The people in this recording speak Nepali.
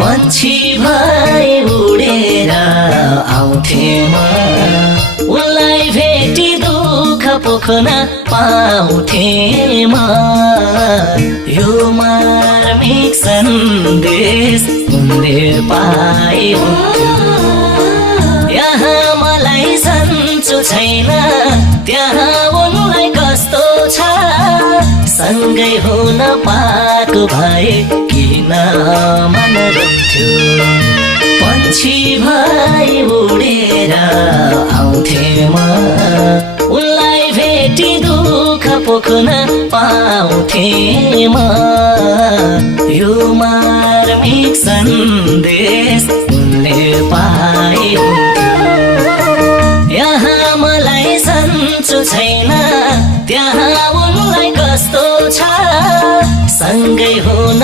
पक्षी भई उडेर आउँथे म उनलाई भेटी दुःख पोख्न पाउँथे म यो मार्मिक सन्देश उनले पाए हुन्थ्यो यहाँ मलाई सन्चो छैन त्यहाँ उनलाई कस्तो छ सँगै हुन पाएको भए किन मन रोक्थ्यो पक्षी भई उडेर आउँथे म उनलाई भेटी दुःख पोख्न पाउँथे म यो मार्मिक सन्देश उनले पाए हुन्थ्यो यहाँ मलाई सन्चो छैन त्यहाँ उनलाई कस्तो छ सँगै हुन